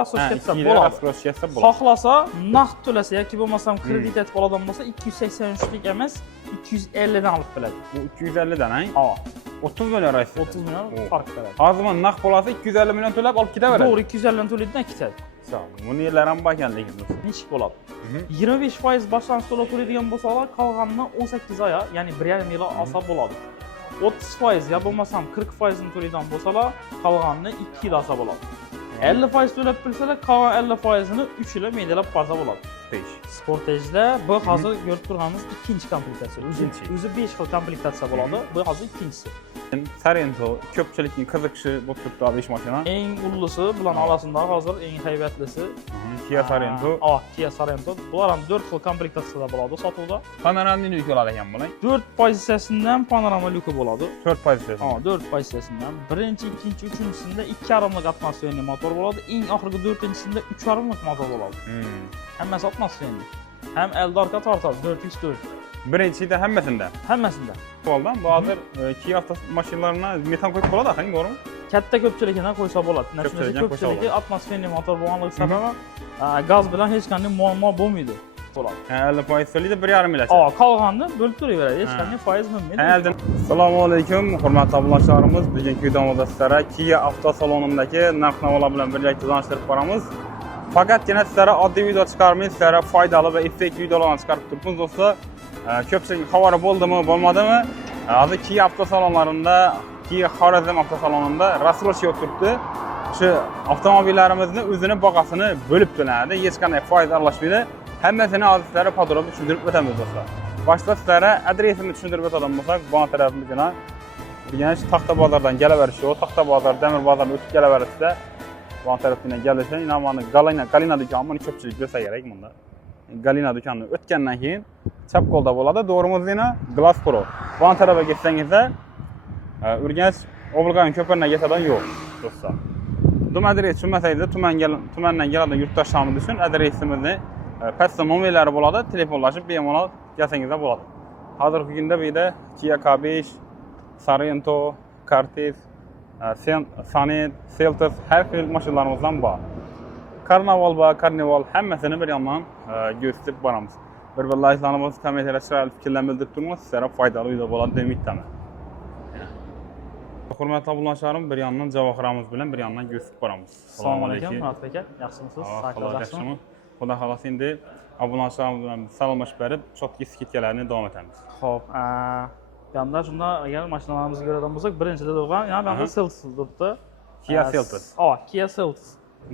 Rasroshkasi bo'ladi. Xohlasa naqd to'lasa yoki bo'lmasam kredit etib oladigan bo'lsa 283 lik emas, 250 dan olib keladi. Bu 250 dan, ha? Ha. 30 million raysi. 30 million farq qiladi. Hozir mana naqd bo'lsa 250 million to'lab olib ketaveradi. To'g'ri, 250 dan to'laydidan ketadi. Bu nelar ham bor ekan lekin do'stlar. Nechik bo'ladi? 25% boshlanish to'lov to'laydigan bo'lsalar, qolganini 18 oy, ya'ni 1,5 yil olsa bo'ladi. 30% ya bo'lmasam 40% ni to'laydigan bo'lsalar, qolganini 2 yil olsa bo'ladi. 50% to'lab bilsalar, qolgan 50% ni 3 yil medalab qolsa bo'ladi. Sportajda bu hozir ko'rib turganimiz ikkinchi komplektatsiya. O'zi 5 xil komplektatsiya bo'ladi. Bu hozir ikkinchisi. Sorento ko'pchilikning qiziqishi bo'lib turibdi abi ish mashina. Eng ullisi bilan orasida hozir eng haybatlisi Kia Sorento. Kia Sorento. Bular ham 4 xil komplektatsiyada bo'ladi sotuvda. Panoramali lyuk bo'ladi ekan bular. 4 pozitsiyasidan panorama lyuki bo'ladi. 4 pozitsiyasidan. 4 pozitsiyasidan. Birinchi, ikkinchi, uchinchisida 2,5 lik atmosferli motor bo'ladi. Eng oxirgi 4-chisida 3,5 lik motor bo'ladi. Hammasi atmosferli. Ham eldorga tortadi 404. Birinchida hammasida. Hammasida. Bo'ldi. Bu hozir Kia avtomashinalarni metan qo'yib bo'ladi, axing, to'g'rimi? Katta ko'pchiligidan qo'ysa bo'ladi. Ko'pchiligi atmosferli motor bo'lganligi sababi gaz bilan hech qanday muammo bo'lmaydi. Bo'ladi. 50% to'laydi, 1,5 yil. Qolganini bo'lib turaveradi. Hech qanday foiz bo'lmaydi. Assalomu alaykum, hurmatli obunachilarimiz. Bugungi videomizda sizlarga Kia avtosalonidagi narx-navolar bilan birgalikda tanishtirib boramiz. Faqatgina sizlarga oddiy video chiqarmay, sizlarga foydali va effekt videolarni chiqarib turibmiz do'stlar. Ko'pchilik xabar bo'ldimi, bo'lmadimi? Hozir Kia avtosalonlarida, Kia Xorazm avtosalonida rasroshka turibdi. Shu avtomobillarimizni o'zini bag'asini bo'lib to'lanadi, hech qanday foiz aralashmaydi. Hammasini hozir sizlarga podrobni tushuntirib o'tamiz do'stlar. Boshida sizlarga adresini tushuntirib o'tadigan bo'lsak, bu tarafimizdan Urganch Taxta bozordan kelaverish yo'q, Taxta bozor, Temir bozordan o'tib kelaverishda bu tarafdan kelishing, nomani Galina do'koni ko'pchilik bilsa kerak bunda. Galina do'konini o'tgandan keyin chap qo'lda bo'ladi. To'g'rimizda Glass Pro. Bu tarafga ketsangizda Urganch Obilgan ko'pirna yetadan yo'q do'stlar. Dum adres tushunmasangiz, tumandan keladigan yurtdoshlarimiz uchun adresimizni pastda nomerlari bo'ladi, telefonlashib bemalol kelsangiz bo'ladi. Hozirgi kunda bu yerda Kia K5, Sorento, Cortez, Sonet, Seltos har xil mashinalarimiz bor. Karnaval bor, Carnival hammasini bir yandan ko'rsatib boramiz. Bir like'larimiz, kommentariyalar, chiroyli fikrlarni bildirib turmiz. Sizlarga foydali video bo'ladi deb umiddaman. Hurmatli obunachilarim, bir yandan Javohiramiz bilan bir yandan ko'rsatib boramiz. Assalomu alaykum, Murat aka. Yaxshimisiz? Yaxshimi? Xudo xolasa endi obunachilarimiz bilan salomlashib berib, chotki skidkalarni davom etamiz. Xo'p, yanda shunda agar mashinalarimizni ko'radigan bo'lsak, birinchida turgan, yana bu yerda Seltos turibdi. Kia Seltos. Kia Seltos.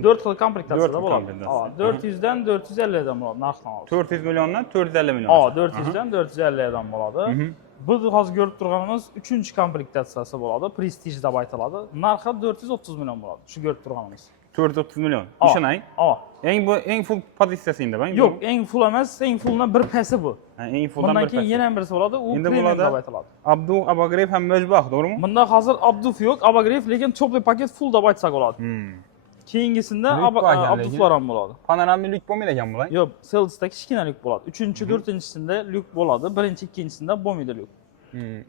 4 xil komplektatsiyada bo'ladi. 400 dan 450 dan bo'ladi narxi. 400 milliondan 450 million. 400 dan 450 dan bo'ladi. Biz hozir ko'rib turganimiz 3-komplektatsiyasi bo'ladi. Prestige deb aytiladi. Narxi 430 million bo'ladi. Shu ko'rib turganimiz. 430 million. Ishonay. Eng full pozitsiyasida bang. Yo'q, eng full emas, eng fulldan bir pasi bu. Eng fulldan bir pasi. Bundan keyin yana birisi bo'ladi, u premium deb aytiladi. Abdu Abagrev ham mojbah, to'g'rimi? Bunda hozir Abduf yo'q, Abagrev, lekin cho'pli paket full deb aytsak bo'ladi. Keyingisida Abduflar ham bo'ladi. Panoramali lyuk bo'lmaydi ekan bular? Yo'q, Seltosda kichkina lyuk bo'ladi. 3-4-chisida lyuk bo'ladi, 1-2-chisida bo'lmaydi lyuk.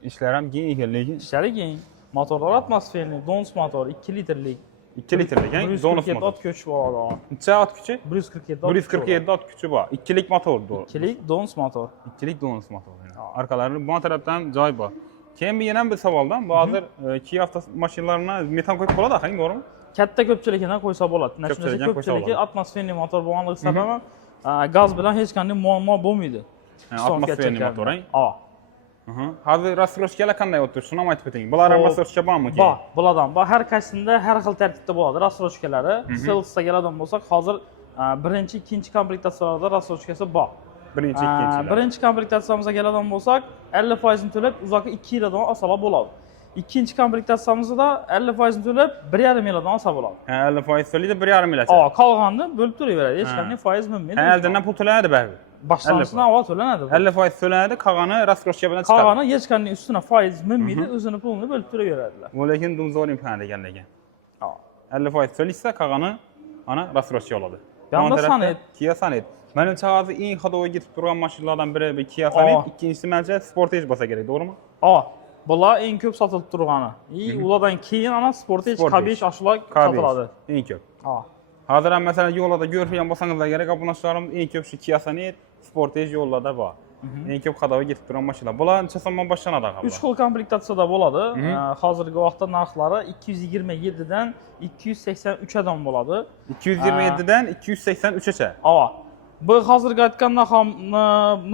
Ishlar ham keng ekan lekin. Ishlari keng. Motorlar atmosferli, Dons motor 2 litrlik. 2 litrlik, Dons motor. 147 ot kuchi bo'ladi. Necha ot kuchi? 147 ot kuchi bor. 2 lik motor. 2 lik Dons motor. 2 lik Dons motor. Orqalari bu tarafdan joy bor. Keyin yana bir savoldan, bu hozir Kia avtomashinalarni metan qo'yib bo'ladi, axing, to'g'rimi? Katta ko'pchiligidan qo'ysa bo'ladi. Ko'pchiligi atmosferli motor bo'lganligi sababi gaz bilan hech qanday muammo bo'lmaydi. Atmosferli motor, Hozir rasroshkalar qanday o'tdi? Shuni ham aytib o'ting. Bular ham rasroshka bormi? Bor, bulardan bor. Har qaysisida har xil tartibda bo'ladi rasroshkalari. Seltosga keladigan bo'lsak, hozir birinchi, ikkinchi komplektatsiyalarda rasroshkasi bor. Birinchi komplektatsiyamizga keladigan bo'lsak, 50% ni to'lab, uzoqqa 2 yildan olsalar bo'ladi. İkinci komplektatsiyamizda 50% to'lab 1,5 yildan olsa bo'ladi. 50% to'laydi, 1,5 yil. Qolganini bo'lib turaveradi. Hech qanday foiz bo'lmaydi. Aldandan pul to'lanadi baribir. Boshlanishdan avval to'lanadi. 50% to'lanadi, qolgani rasroshka bilan chiqadi. Qolgani hech qanday ustidan foiz bo'lmaydi, o'zini pulini bo'lib turaveradilar. Lekin dumzor imkon ekan lekin. 50% to'laysa, qolgani ana rasroshka oladi. Yanda Sonet, Kia Sonet. Menimcha hozir eng xidoga ketib turgan mashinalardan biri Kia Sonet, ikkinchisi menimcha Sportage bo'lsa kerak, to'g'rimi? Bular eng ko'p sotilib turgani. Ulardan keyin ana Sportage K5 ashula sotiladi. Eng ko'p. Hazır ham mesela yo'lda görüp bolsangiz agar qatnaşlarımız eng ko'p shu Kia Sonet, Sportage yo'llarda bor. Eng ko'p qadava ketib turgan mashinalar. Bular necha so'mdan boshlanadi axir? 3 xil komplektatsiyada bo'ladi. Hozirgi vaqtda narxlari 227 dan 283 dan bo'ladi. 227 dan 283 gacha. Ava. Bu hozirgi aytgan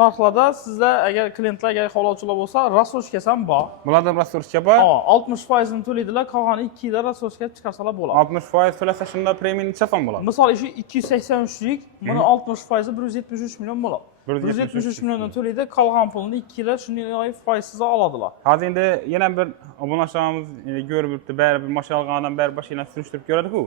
narxlarda sizlar agar klientlar agar xohlovchilar bo'lsa, rasoshkasi ham bor. Bularda rasoshka bor. 60% ni to'laydilar, qolgani 2 yilda rasoshka chiqarsalar bo'ladi. 60% to'lasa shunda premium necha so'm bo'ladi? Misol shu 283 lik, buni 60% 173 million bo'ladi. 173 milliondan to'laydi, qolgan pulni 2 yilda shunday foizsiz oladilar. Hozir endi yana bir obunachilarimiz ko'rib yuribdi, baribir mashina olgandan beri mashinani surishtirib ko'radi-ku.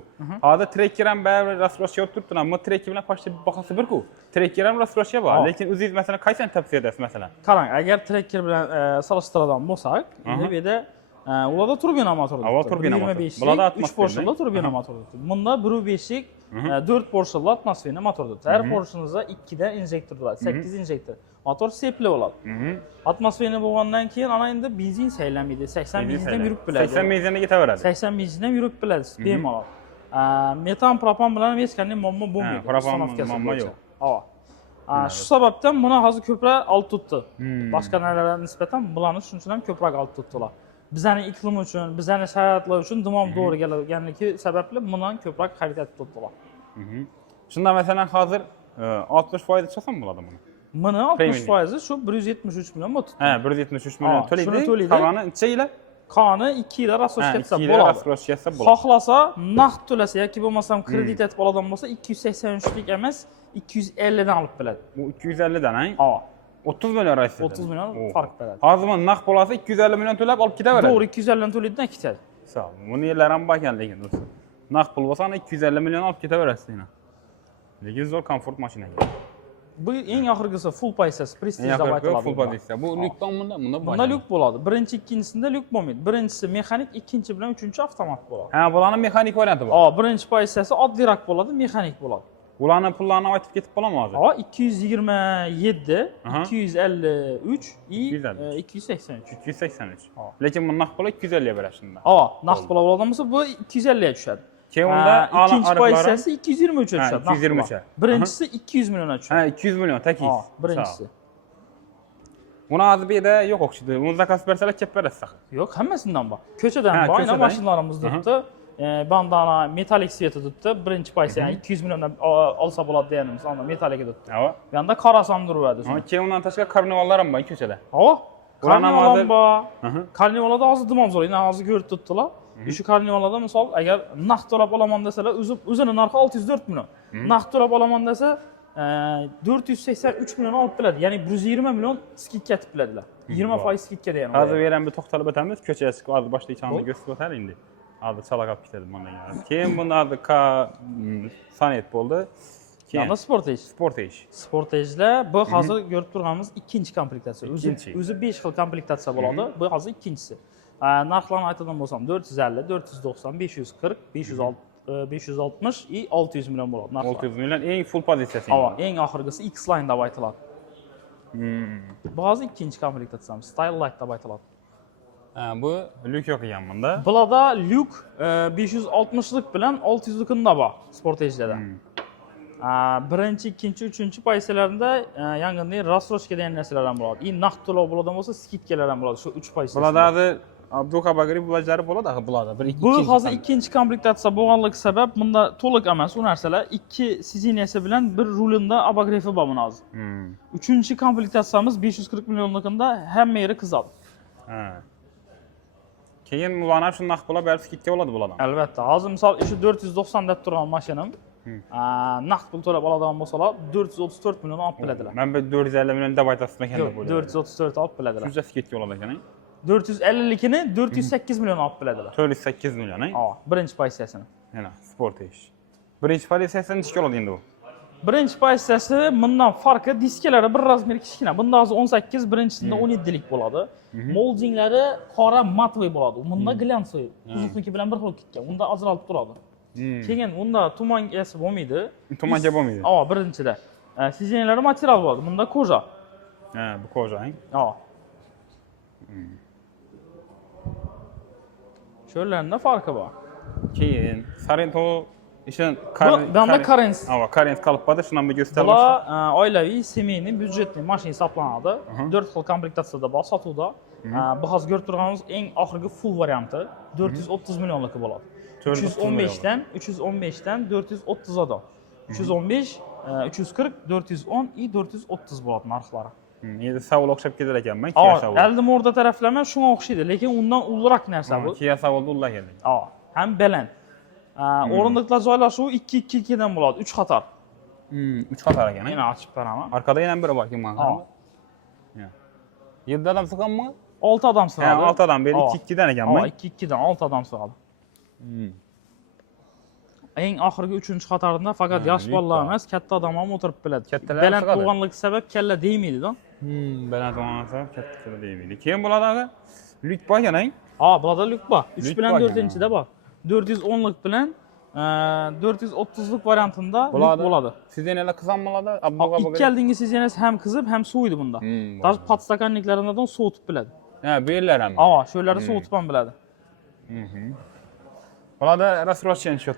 Hozir trekker ham baribir rasoshka olib turibdi, ammo trekker bilan qo'shib bahasi bir-ku. Trekker ham rasoshka bor, lekin o'zingiz masalan qaysini tavsiya edasiz masalan? Qarang, agar trekker bilan solishtiradigan bo'lsak, bu yerda ularda turbina motor. Avval turbina motor. Bularda 3 porshonli turbina motor. Bunda 1.5 lik 4 porshonli atmosferli motordir. Har porshonida 2 da injektorlar, 8 injektor. Motor sepli bo'ladi. Atmosferli bo'lgandan keyin ana endi benzin saylanmaydi. 80 benzindan yurib biladi. 80 benzinga ketaveradi. 80 benzindan yurib biladi, bemalol. Metan, propan bilan hech qanday muammo bo'lmaydi. Propan muammo yo'q. Shu sababdan buni hozir ko'proq olib tutdi. Boshqa narsalarga nisbatan bularni shuning uchun ham ko'proq olib tutdilar. Bizning iqlim uchun, bizning sharoitlar uchun davom to'g'ri kelganligi sababli bundan ko'proq xarid etib tutdilar. Shunda masalan hozir 60% chiqsam bo'ladi buni. Buni 60% shu 173 million bo'ldi. 173 million to'laydi. Qolgani necha yil? Qoni 2 yil rasoshka etsa bo'ladi. Xohlasa naqd to'lasa yoki bo'lmasam kredit etib oladigan bo'lsa 283 lik emas, 250 dan olib biladi. Bu 250 dan, ha? 30 million raysi. 30 million farq beradi. Hozir men naqd bo'lsa 250 million to'lab olib ketaveradi. To'g'ri, 250 dan to'laydidan ketadi. Sağ buni yerlar ham bor ekan lekin do'stlar. Naqd pul bo'lsa 250 million olib ketaverasiz yana. Lekin zo'r komfort mashinaga. Bu eng oxirgisi full paysasi, prestige deb aytiladi. Full paysasi. Bu lyukdan bunda bunda lyuk bo'ladi. Birinchi, ikkinchisida lyuk bo'lmaydi. Birinchisi mexanik, ikkinchi bilan uchinchi avtomat bo'ladi. Ha, bularning mexanik varianti bor. Birinchi paysasi oddiyroq bo'ladi, mexanik bo'ladi. Ularning pullarini aytib ketib qo'laman hozir. 227, 253 и 283. 283. Lekin bu naqd pul 250 ga berasiz shunda. Naqd pul oladigan bo'lsa bu 250 ga tushadi. Keyin unda ikkinchi paysasi 223 ga tushadi. 223 ga. Birinchisi 200 millionga tushadi. 200 million taklif. Birinchisi. Buni hozir bu yerda yo'q o'xshaydi. Buni zakaz bersalar kelib berasiz. Yo'q, hammasidan bor. Ko'chadan bor, aynan mashinalarimiz turibdi. Bandana metalik sveti tutdi. Birinchi paysa 200 milliondan olsa bo'ladi deganimiz, onda metalik tutdi. Bu yerda qarasi ham turibdi. Keyin undan tashqari karnavallar ham bor ko'chada. Karnaval ham bor. Karnavalda hozir dimom zo'r, hozir ko'rib tutdilar. Shu karnavalda misol agar naqd to'lab olaman desalar, o'zini narxi 604 million. Naqd to'lab olaman desa 483 million olib biladi. Ya'ni 120 million skidka etib biladilar. 20% skidka degani. Hozir ham bir to'xtalib o'tamiz. Ko'chaga chiqib hozir boshqa ichanni ko'rsatib o'tar endi. Hozir chalaqab ketadi bundan keyin. Keyin bunda Sonet bo'ldi. Keyin Sportage. Sportage'lar bu hozir ko'rib turganimiz ikkinchi komplektatsiya. O'zi 5 xil komplektatsiya bo'ladi. Bu hozir ikkinchisi. Narxlarni aytadigan bo'lsam 450, 490, 540, 560 и 600 million bo'ladi narxlar. 600 million eng full pozitsiyasi. Eng oxirgisi X-Line deb aytiladi. Bu hozir ikkinchi komplektatsiyamiz, Style Light deb aytiladi. Bu lyuk yo'q ekan bunda. Bularda lyuk 560 lik bilan 600 likda bor Sportage'da. Birinchi, ikkinchi, uchinchi paysalarida yangindek rassroshka degan narsalar ham bo'ladi. Naqd to'lov bo'ladigan bo'lsa, skidkalar ham bo'ladi. Shu 3 paysa. Bularda Abduqa bagri bo'lajlari bo'ladi, bularda. Bu hozir ikkinchi komplektatsiya bo'lganligi sabab bunda to'liq emas u narsalar. 2 siziniyasi bilan bir rulinda abagrefi bor buni hozir. Uchinchi komplektatsiyamiz 540 millionlikda hamma yeri qizadi. Keyin bularni shu naqd pulga berib skidka bo'ladi bulardan. Albatta. Hozir misol shu 490 deb turgan mashinam naqd pul to'lab oladigan bo'lsalar 434 million olib biladilar. Men bir 450 million deb aytasizmi ekan deb o'yladim. 434 olib biladilar. Shuncha skidka bo'ladi ekan. 450 likini 408 million olib biladilar. 408 million, birinchi pozitsiyasini. Mana Sportage. Birinchi pozitsiyasini necha oladi endi bu? Birinchi pozitsiyasi bundan farqi diskalari bir razmer kichkina. Bunda hozir 18, birinchisida 17 lik bo'ladi. Moldinglari qora matvoy bo'ladi. Bunda glyansoy, uzuqniki bilan bir xil ketgan. Unda ajralib turadi. Keyin unda tumangasi bo'lmaydi. Tumanga bo'lmaydi. Birinchida. Siziniyalari material bo'ladi. Bunda koja. Bu koja, Sho'rlarida farqi bor. Keyin Sorento Bunda Karens. Ava, Karens kalıp badı, şundan bir göstermişim. Bular oilaviy, semiyniy, byudjetli mashina hisoblanadi. 4 xil komplektatsiyada bor sotuvda. Bu hozir ko'rib turganimiz eng oxirgi full varianti 430 millionligi bo'ladi. 315 dan 430 adam. 315, 340, 410 и 430 bo'ladi narxlari. Endi savol o'xshab ketar ekanman, Kia Kia savol. Eldimi o'rta taraflama shunga o'xshaydi, lekin undan ulug'roq narsa bu. Kia savolda ular keldi. Ham baland. O'rindiqlar joylashuvi 2-2-2 dan bo'ladi, 3 qator. 3 qator ekan. Yana ochib beraman. Arkada yana biri bor ekan mana. 7 adam sig'adimi? 6 adam sig'adi. 6 adam, beri 2-2 dan ekanmi? 2-2 dan 6 adam sig'adi. Eng oxirgi 3-qatorda faqat yosh bolalar emas, katta odam ham o'tirib biladi. Baland bo'lganligi sabab kalla deymaydi-da. Baland bo'lganligi sabab katta kalla deymaydi. Keyin bo'ladi aga. Lyuk bor ekan-a? Bularda lyuk bor. 3 bilan 4-da bor. 410 lik bilan 430 lik variantida lyuk bo'ladi. Sizdenelar qizam bo'ladi? Ikki aldingi sizenasi ham qizib, ham soviydi bunda. Даже podstakanniklaridan sovutib biladi. Bu yerlar ham. Shularni sovutib ham biladi. Bularda rassroshchani tushib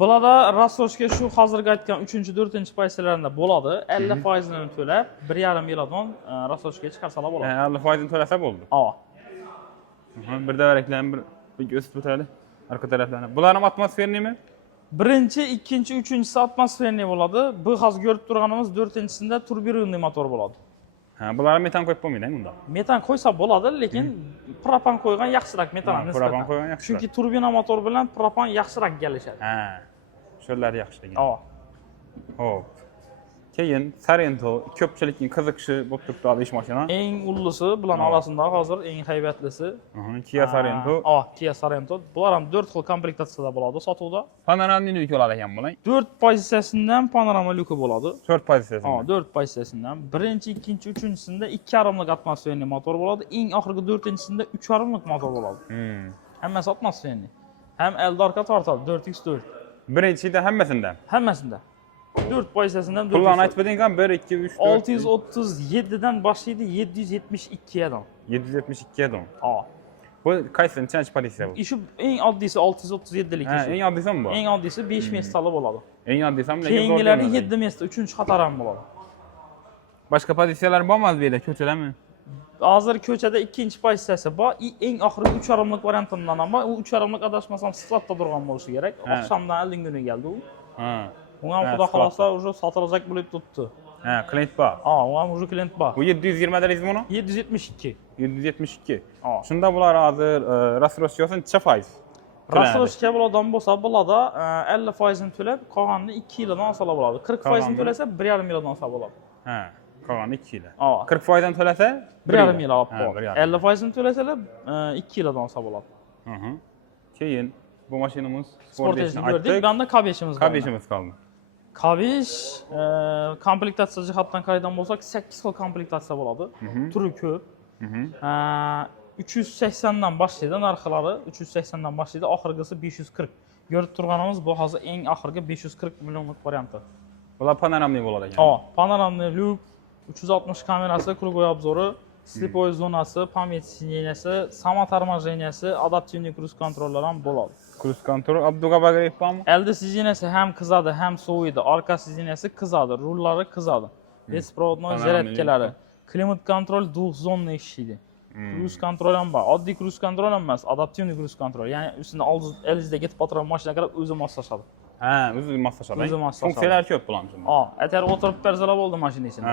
Bularda rassroshga shu hozirgi aytgan 3-4 pozitsiyalarida bo'ladi. 50% ni to'lab, 1,5 yildan rassroshga chiqarsalar bo'ladi. 50% ni to'lasa bo'ldi. Bir davaraklarni bir o'sib o'tadi. Arka taraflarni. Bular ham atmosfernimi? Birinchi, ikkinchi, uchinchisi atmosferniy bo'ladi. Bu hozir ko'rib turganimiz 4-chisida turbirinli motor bo'ladi. Bular metan qo'yib bo'lmaydi bunda. Metan qo'ysa bo'ladi, lekin propan qo'ygan yaxshiroq metandan nisbatan. Propan qo'ygan yaxshiroq. Chunki turbina motor bilan propan yaxshiroq kelishadi. Shular yaxshi ekan. Xo'p. Keyin Sorento ko'pchilikning qiziqishi bo'lib turibdi ish mashina. Eng ullisi bilan orasida hozir eng haybatlisi. Kia Sorento. Kia Sorento. Bular ham 4 xil komplektatsiyada bo'ladi sotuvda. Panoramli lyuk bo'ladi ekan bular. 4 pozitsiyasidan panorama lyuki bo'ladi. 4 pozitsiyasidan. 4 pozitsiyasidan. Birinchi, ikkinchi, uchinchisida 2,5 lik atmosferniy motor bo'ladi. Eng oxirgi 4-chisida 3,5 lik motor bo'ladi. Hammasi atmosferniy. Ham eldarka tortadi 4x4. Birinchisida hammasida. Hammasida. 4 pozitsiyasidan 4. Pullarni aytib berdingmi? 1 2 3 4 637 dan boshlaydi 772 adam. 772 adam. Bu qaysi nechanchi pozitsiya bu? Shu eng oddiysi 637 lik ish. Eng oddiysi bu? Eng oddiysi 5 mestali bo'ladi. Eng oddiysi ham keyingilari 7 mesta, 3-qator ham bo'ladi. Boshqa pozitsiyalar bormi bu yerda ko'chalarmi? Hozir ko'chada ikkinchi pozitsiyasi bor. Eng oxirgi 3,5 lik variantidan ham bor. U 3,5 lik adashmasam skladda turgan bo'lishi kerak. Oqshomdan oldin kuni keldi u. Unga xudo xolosa уже sotilajak bo'lib turibdi. Klient bor. Unga уже klient bor. Bu 720 derizmi uni? 772. 772. Shunda bular hozir rassroshkasi necha foiz? Rassroshka bo'ladigan bo'lsa, bo'ladi 50% ni to'lab, qolganini 2 yildan olsalar bo'ladi. 40% ni to'lasa 1,5 yildan olsa bo'ladi. Qolgani 2 yil. 40% ni to'lasa 1,5 yil olib qo'y. 50% ni to'lasalar 2 yildan olsa bo'ladi. Keyin bu mashinamiz Sportajni ko'rdik. Bunda K5imiz bor. K5imiz qoldi. K5 komplektatsiya jihatdan qaraydigan bo'lsak 8 xil komplektatsiya bo'ladi. Turi ko'p. 380 dan boshlaydi narxlari, 380 dan boshlaydi, oxirgisi 540. Ko'rib turganimiz bu hozir eng oxirgi 540 millionlik varianti. Bular panoramli bo'ladi ekan. Panoramli lyuk, 360 kamerasi, krugoy obzori, slipoy zonasi, pamet sinyeniyasi, samotormojeniyasi, adaptivniy kruz kontrollari ham bo'ladi. Kruz kontrol, obduga bagaj bormi? Elda sizeniyasi ham qizadi, ham soviydi. Orqa sizeniyasi qizadi, rullari qizadi. Беспроводной zaryadkalari, klimat kontrol dual-zonni ishlaydi. Kruz kontrol ham bor. Oddiy kruz kontrol emas, adaptivniy kruz kontrol. Ya'ni ustida oldingizda ketib o'tirgan mashina qarab o'zi moslashadi. O'zi moslashadi. O'zi moslashadi. Funksiyalar ko'p bularning. Aytar o'tirib bersalar bo'ldi mashina ichida.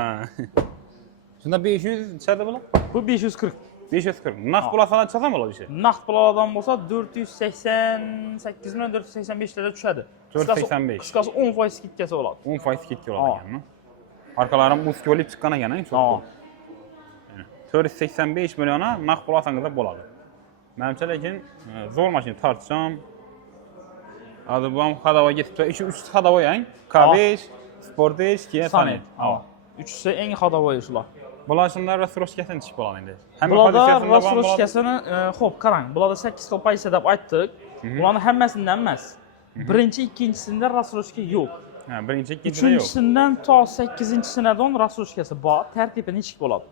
Shunda 500 chada bular? Bu 540. 540. Naqd pul asolan chasam bo'ladi ishi. Naqd pullardan bo'lsa 488 million 485 larda tushadi. 485. Qisqasi 10% skitkasi bo'ladi. 10% skitka bo'ladi ekanmi? Orqalarim ustki olib chiqqan ekan, cho'q. 485 milliona naqd pul olsangiz bo'ladi. Menimcha lekin zo'r mashina tortisham. Hozir bu ham Xadavoga ketibdi. Shu 3 Xadavo yang. K5, Sportage, Kia Sonet. Uchisi eng Xadavoy shular. Bular shunda rassroshkasini chiqib oladi endi. Bularda rassroshkasini, xo'p, qarang. Bularda 8 xil pozitsiya deb aytdik. Bularning hammasidan emas. Birinchi, ikkinchisida rassroshka yo'q. Birinchi, ikkinchisida yo'q. Uchinchisidan to 8-sinadan rassroshkasi bor, tartibi nechik bo'ladi.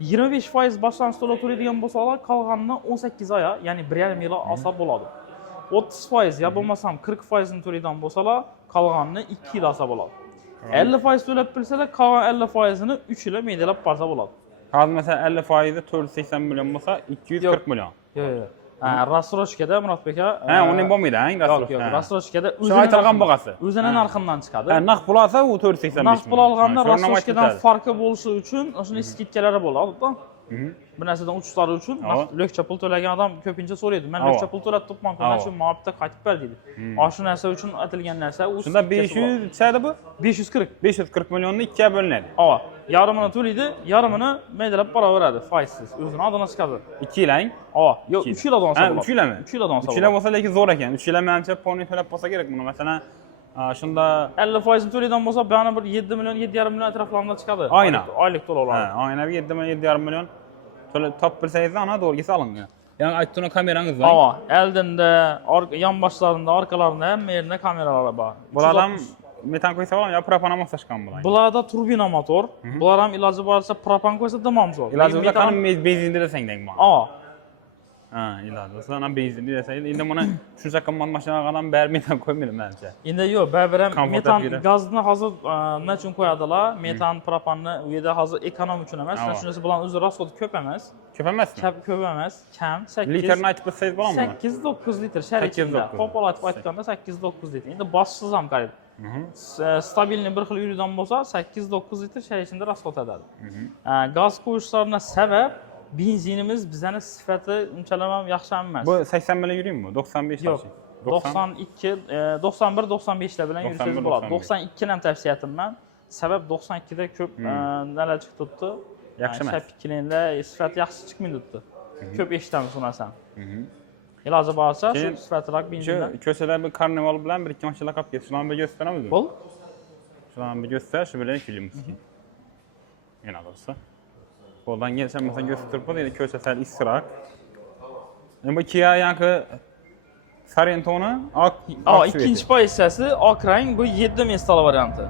25% boshlanish to'lov to'laydigan bo'lsalar, qolganini 18 oy, ya'ni 1,5 yil olsa bo'ladi. 30% ya bo'lmasam 40% ni to'laydigan bo'lsalar, qolganini 2 yil olsa bo'ladi. 50% to'lab bilsalar, qolgan 50% ni 3 yil meydalab borsa bo'ladi. Hozir mesela 50% 480 milyon bo'lsa 240 milyon. Yo'q. Rassroshkada Muratbek aka. Ha, uning bo'lmaydi, Yo'q, Rassroshkada aytilgan bo'lg'asi. o'zining narxidan chiqadi. Naqd pul olsa u 485 milyon. Naqd pul olganda Rassroshkadan farqi bo'lishi uchun o'shaning skidkalari bo'ladi. Bu narsadan uchishlari uchun lokcha pul to'lagan odam ko'pincha so'raydi. Men lokcha pul to'lab turibman, mana shu muobitda qaytib ber deydi. Shu narsa uchun atilgan narsa u. Shunda 500 chadi bu? 540 millionni 2 ga bo'linadi. Yarımını to'laydi, yarımını meydalab boraveradi, foizsiz. O'zini adına chiqadi. 2 yilang? Yo'q, 3 yil olsa bo'ladi. 3 yilmi? 3 yil olsa. 3 yil bo'lsa lekin zo'r ekan. 3 yil menimcha poni to'lab bo'lsa kerak buni. Masalan, shunda 50% ni to'laydigan bo'lsa, bana bir 7 million, 7,5 million atroflarida chiqadi. Oylik to'lovlar. Oyna 7 million, 7,5 million top bilsangiz ana to'g'risi olingan. Ya'ni aytdığınız kameranız var. Eldinde, yan başlarında, arkalarında hamma yerinde kameralar bor. Bular ham metan qo'ysa bo'ladimi yo propan ham o'xshashgan bo'ladi? Bularda turbina motor, bular ham iloji boricha propan qo'ysa tamom zo'r. Iloji bo'lsa qani benzinda desang bor. Iloji bo'lsa ana benzinda desang, endi buni shuncha qimmat mashinaga ham ber metan qo'ymaydi menimcha. Endi yo'q, baribir ham metan gazni hozir nima uchun qo'yadilar? Metan, propanni u yerda hozir ekonom uchun emas, shunisi bilan o'zi rasxodi ko'p emas. Ko'p emasmi? Ko'p emas, kam, 8 litrni aytib bilsangiz bo'ladimi? 8-9 litr sharikda. Qo'pol aytganda 8-9 litr. Endi bossiz ham qarib. Stabilni bir xil yuridan bo'lsa 8-9 litr shar ichida rasxod etadi. Gaz qo'yishlarına sabab benzinimiz bizani sifati unchalar ham yaxshi emas. Bu 80 bilan yuraymi? 95 yo'q. 92, 91, 95 lar bilan yursangiz bo'ladi. 92 ni ham tavsiya etaman. Sabab 92 da ko'p nalar chiqib turibdi. Yaxshi emas. Shapiklinlar sifati yaxshi chiqmaydi turibdi. Ko'p eshitamiz bu narsani. Iloji boricha shu sifatliroq benzindan. Ko'chada bir karnaval bilan bir ikki mashina qolib ketdi. Shularni bir gösteramizmi? Bo'l. Shularni bir göster, shu bilan kelamiz. Yana bo'lsa. Qo'ldan kelsa masalan gösterib qo'ydi, ko'cha sal issiqroq. Bu Kia yangi Sorentoni ikkinchi pozitsiyasi oq rang, bu 7 mestali varianti.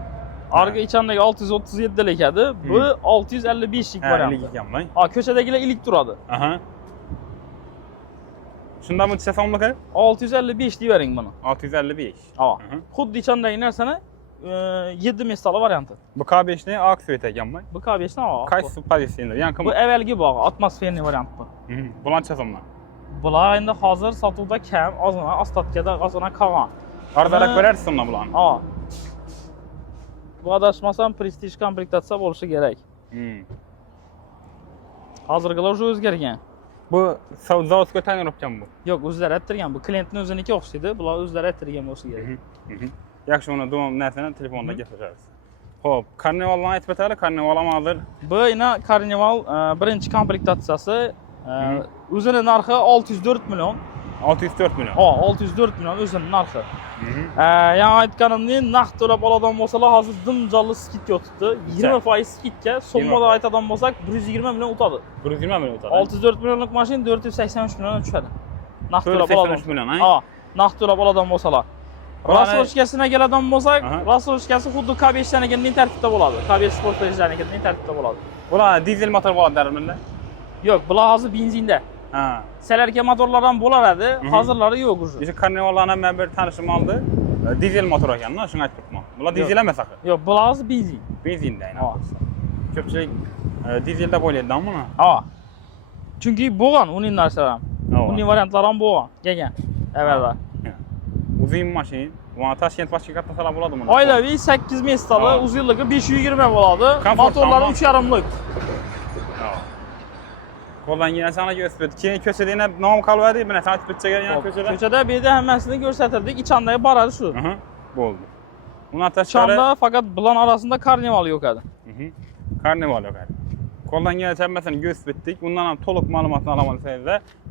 Arka içindeki 637 lekadi, bu 655 lik varianti. Ko'chadagilar ilik turadi. Shundan mı çıkasam bakay? 655 deyvering buni. 655. Xuddi içindeki narsani 7 mestali varianti. Bu K5 ne? Aks ekanmi? Bu K5 ne? Qaysi pozitsiyada? Yani bu evvelgi bog'i, atmosferniy variant bu. Bulan çıkasamlar. Bular endi hozir sotuvda kam, ozgina ostatkada ozgina qolgan. Arzarak berarsiz bundan bulan. Bu adashmasam Prestige komplektatsiya bo'lishi kerak. Hozirgilar o'zi o'zgargan. Bu zavodga tayyorlangan bu. Yo'q, o'zlari ayttirgan. Bu klientning o'ziniki o'xshaydi. Bular o'zlari ayttirgan bo'lsa kerak. Yaxshi, uni davom narsani telefonda gaplashamiz. Xo'p, Carnivalni aytib o'taylik. Carnival ham hozir. Bu ina Carnival birinchi komplektatsiyasi o'zining narxi 604 million. 604 million. 604 million o'zining narxi. Yani aytganimdek, naqd to'lab oladigan bo'lsalar, hozir dimjolli skidga o'tibdi. 20% skidga, so'mmada aytadigan bo'lsak, 120 million o'tadi. 120 million o'tadi. 604 millionlik mashina 483 millionga tushadi. Naqd to'lab 483 million, naqd to'lab oladigan bo'lsalar. Rassroshkasiga keladigan bo'lsak, Rassroshkasi xuddi K5 tanikining tartibda bo'ladi. K5 Sport tanikining tartibda bo'ladi. Bular dizel motor bo'ladi darmanda? Yo'q, bular hozir benzinda. Selerke motorlar ham bo'laradi, hozirlari yo'q o'zi. O'sha Carnivallarni men bir tanishim oldi. Dizel motor ekan-da, shuni aytib turibman. Bular dizel emas axir. Yo'q, bular hozir benzin. Benzinda aynan. Ko'pchilik dizelda bo'laydi-da buni. Chunki bo'lgan uning narsalari ham. Uning variantlari ham bo'lgan, kelgan. Avvalda. Uzun mashina. Va Toshkent boshqa katta sala bo'ladi buni. Oilaviy 8 mestali, uzunligi 520 bo'ladi. Motorlari 3,5 lik. Qo'ldan narsani ko'rsatib, keyin ko'chada yana nom qoladi, buni aytib o'tchagan yana ko'chada. Ko'chada bu yerda hammasini ko'rsatirdik, ichandagi boradi shu. Bo'ldi. Undan tashqari ichanda faqat bilan orasida Carnival yo'q edi. Carnival yo'q edi. Qo'ldan hammasini ko'rsatdik, undan ham to'liq ma'lumotni olaman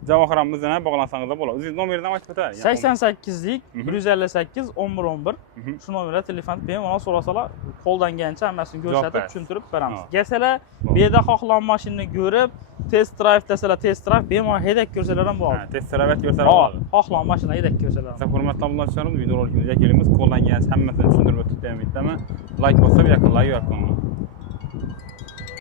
Javohiram bizdan bog'lansangiz bo'ladi. O'zingiz nomerdan aytib o'tadi. 88 lik 158 1111. Shu nomerga telefon bemalol so'rasalar, qo'ldan kelgancha hammasini ko'rsatib, tushuntirib beramiz. Kelsalar, bu yerda xohlagan mashinani ko'rib, test drive desalar, test drive bemalol hedak ko'rsalar ham bo'ladi. Test drive ko'rsalar bo'ladi. Xohlagan mashina hedak ko'rsalar. Hurmatli obunachilarimiz, videorolikimizga kelamiz. Qo'ldan kelgancha hammasini tushuntirib o'tdik deb umid qilaman. Like bosib, yaqinlarga yo'q qo'ying.